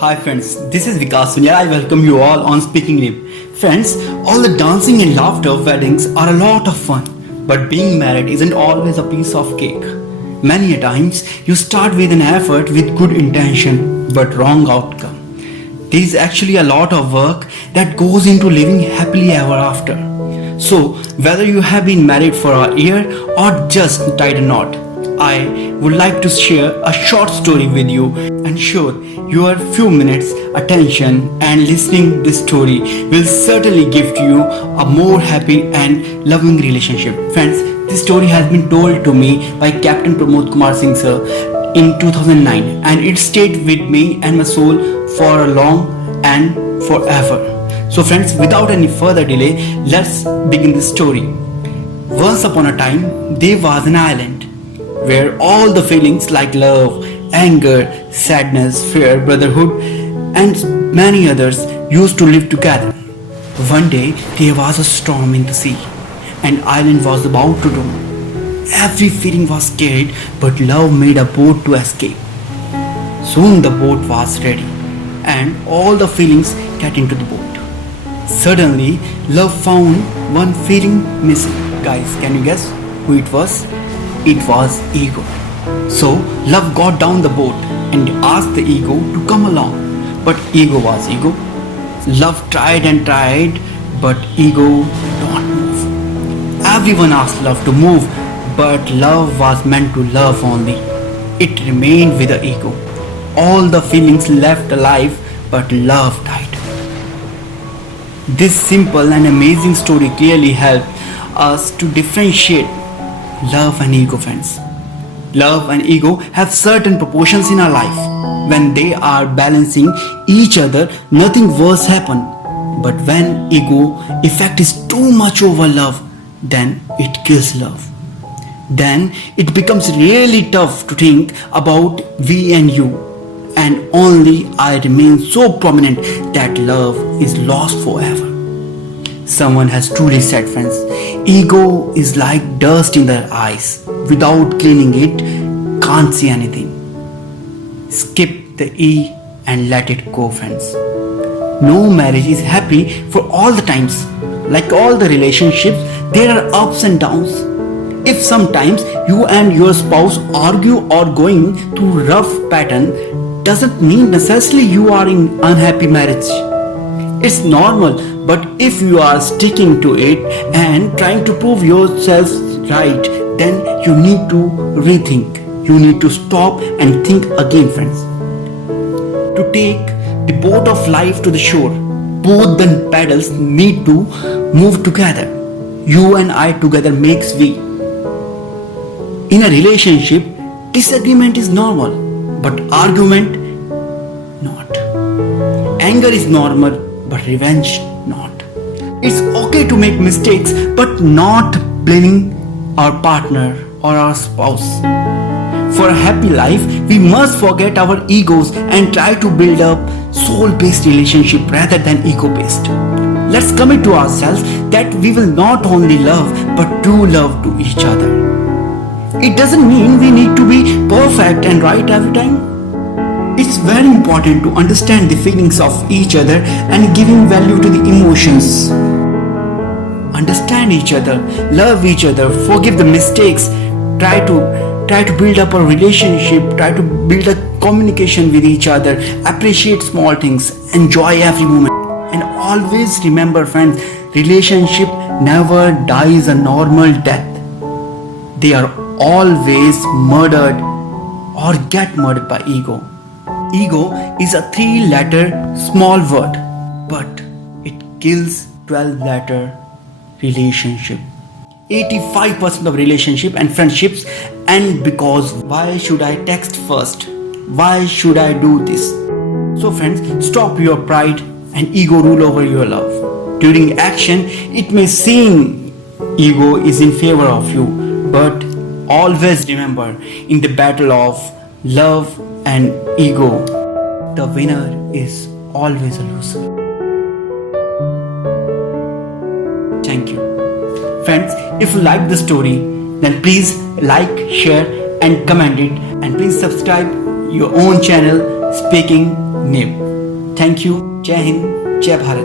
Hi friends, this is Vikas Sunya. I welcome you all on Speaking Lip. Friends, all the dancing and laughter of weddings are a lot of fun, but being married isn't always a piece of cake. Many a times you start with an effort with good intention, but wrong outcome. There is actually a lot of work that goes into living happily ever after. So, whether you have been married for a year or just tied a knot, I would like to share a short story with you and sure your few minutes attention and listening this story will certainly give to you a more happy and loving relationship. Friends, this story has been told to me by Captain Pramod Kumar Singh sir in 2009 and it stayed with me and my soul for a long and forever. So friends, without any further delay, let's begin the story. Once upon a time, there was an island where all the feelings like love, anger, sadness, fear, brotherhood, and many others used to live together. One day, there was a storm in the sea, and island was about to drown. Every feeling was scared, but love made a boat to escape. Soon the boat was ready, and all the feelings get into the boat. Suddenly, love found one feeling missing. Guys, can you guess who it was? It was ego. So, love got down the boat and asked the ego to come along. But ego was ego. Love tried and tried, but ego did not move. Everyone asked love to move, but love was meant to love only. It remained with the ego. All the feelings left alive, but love died. This simple and amazing story clearly helped us to differentiate love and ego, friends. Love and ego have certain proportions in our life. When they are balancing each other, nothing worse happens. But when ego effect is too much over love, then it kills love. Then it becomes really tough to think about we and you, and only I remain so prominent that love is lost forever. Someone has truly said, friends, ego is like dust in their eyes. Without cleaning it, can't see anything. Skip the E and let it go, friends. No marriage is happy for all the times. Like all the relationships, there are ups and downs. If sometimes you and your spouse argue or going through rough pattern, doesn't mean necessarily you are in unhappy marriage. It's normal, but if you are sticking to it and trying to prove yourself right, then you need to rethink. You need to stop and think again, friends. To take the boat of life to the shore, both the paddles need to move together. You and I together makes we. In a relationship, disagreement is normal, but argument not. Anger is normal, but revenge not. It's okay to make mistakes, but not blaming our partner or our spouse. For a happy life, we must forget our egos and try to build up soul-based relationship rather than ego-based. Let's commit to ourselves that we will not only love, but do love to each other. It doesn't mean we need to be perfect and right every time. It's very important to understand the feelings of each other and giving value to the emotions. Understand each other, love each other, forgive the mistakes, try to build up a relationship, try to build a communication with each other, appreciate small things, enjoy every moment. And always remember, friends, relationship never dies a normal death. They are always murdered or get murdered by ego. Ego is a 3-letter small word, but it kills 12-letter relationship. 85% of relationship and friendships end because why should I text first? Why should I do this? So friends, stop your pride and ego rule over your love. During action, it may seem ego is in favor of you, but always remember, in the battle of love and ego, the winner is always a loser. Thank you. Friends, if you like the story, then please like, share and comment it, and please subscribe your own channel Speaking name. Thank you. Jai Hind, Jai Bharat.